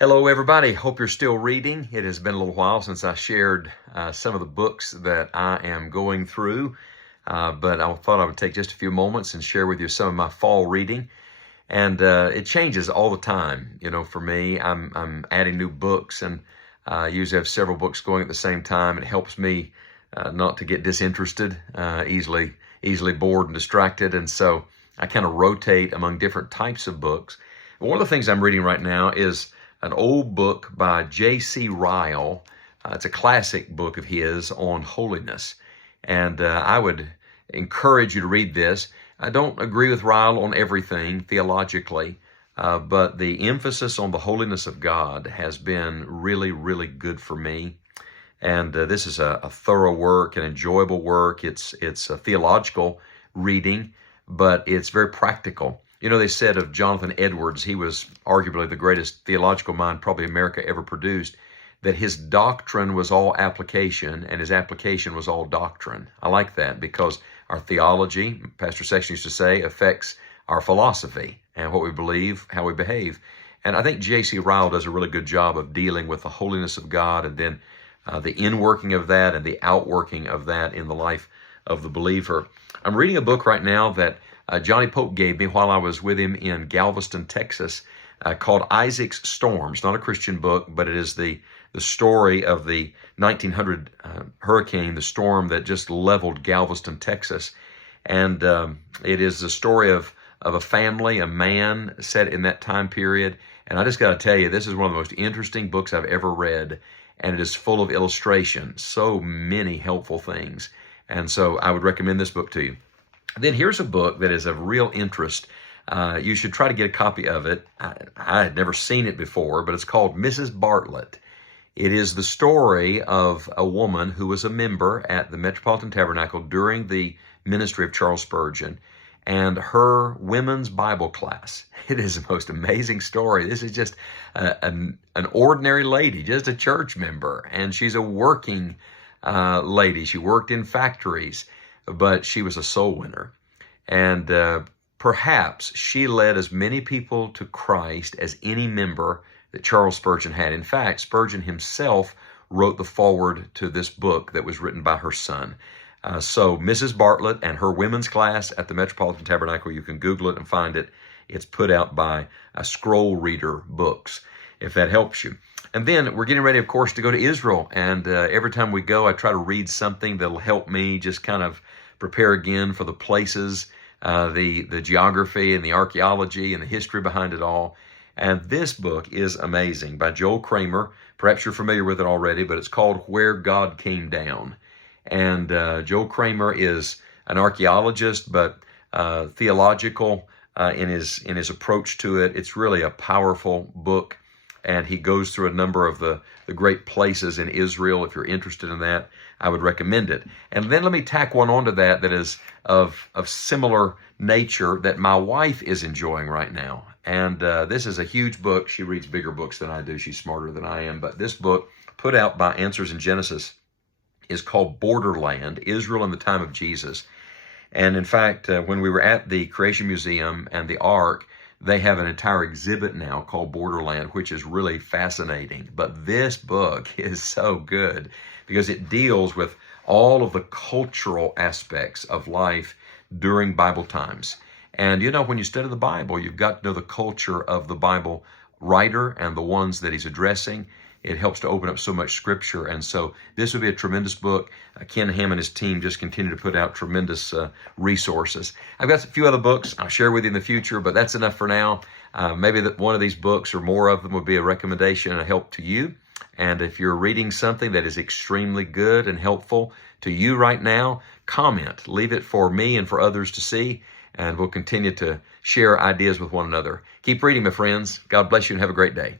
Hello, everybody. Hope you're still reading. It has been a little while since I shared some of the books that I am going through, but I thought I would take just a few moments and share with you some of my fall reading. And it changes all the time. You know, for me, I'm adding new books, and I usually have several books going at the same time. It helps me not to get disinterested, easily bored and distracted, and so I kind of rotate among different types of books. One of the things I'm reading right now is an old book by J.C. Ryle. It's a classic book of his on holiness. And I would encourage you to read this. I don't agree with Ryle on everything theologically, but the emphasis on the holiness of God has been really, really good for me. And this is a thorough work, an enjoyable work. It's a theological reading, but it's very practical. You know, they said of Jonathan Edwards, he was arguably the greatest theological mind probably America ever produced, that his doctrine was all application and his application was all doctrine. I like that because our theology, Pastor Sexton used to say, affects our philosophy and what we believe, how we behave. And I think J.C. Ryle does a really good job of dealing with the holiness of God and then the inworking of that and the outworking of that in the life of the believer. I'm reading a book right now that Johnny Pope gave me while I was with him in Galveston, Texas, called Isaac's Storm. It's not a Christian book, but it is the story of the 1900 hurricane, the storm that just leveled Galveston, Texas. And it is the story of a family, a man set in that time period. And I just got to tell you, this is one of the most interesting books I've ever read. And it is full of illustration, so many helpful things. And so I would recommend this book to you. Then here's a book that is of real interest. You should try to get a copy of it. I had never seen it before, but it's called Mrs. Bartlett. It is the story of a woman who was a member at the Metropolitan Tabernacle during the ministry of Charles Spurgeon and her women's Bible class. It is the most amazing story. This is just an ordinary lady, just a church member, and she's a working lady. She worked in factories, but she was a soul winner. And perhaps she led as many people to Christ as any member that Charles Spurgeon had. In fact, Spurgeon himself wrote the foreword to this book that was written by her son. So Mrs. Bartlett and her women's class at the Metropolitan Tabernacle, you can Google it and find it. It's put out by Scroll Reader Books, if that helps you. And then we're getting ready, of course, to go to Israel. And every time we go, I try to read something that'll help me just kind of prepare again for the places, the geography and the archaeology and the history behind it all. And this book is amazing by Joel Kramer. Perhaps you're familiar with it already, but it's called Where God Came Down. And Joel Kramer is an archaeologist, but theological in his approach to it. It's really a powerful book. And he goes through a number of the great places in Israel. If you're interested in that, I would recommend it. And then let me tack one onto that is of similar nature that my wife is enjoying right now. And this is a huge book. She reads bigger books than I do. She's smarter than I am. But this book, put out by Answers in Genesis, is called Borderland, Israel in the Time of Jesus. And in fact, when we were at the Creation Museum and the Ark, they have an entire exhibit now called Borderland, which is really fascinating. But this book is so good because it deals with all of the cultural aspects of life during Bible times. And you know, when you study the Bible, you've got to know the culture of the Bible writer and the ones that he's addressing. It helps to open up so much scripture. And so this would be a tremendous book. Ken Ham and his team just continue to put out tremendous resources. I've got a few other books I'll share with you in the future, but that's enough for now. Maybe one of these books or more of them would be a recommendation and a help to you. And if you're reading something that is extremely good and helpful to you right now, comment. Leave it for me and for others to see. And we'll continue to share ideas with one another. Keep reading, my friends. God bless you and have a great day.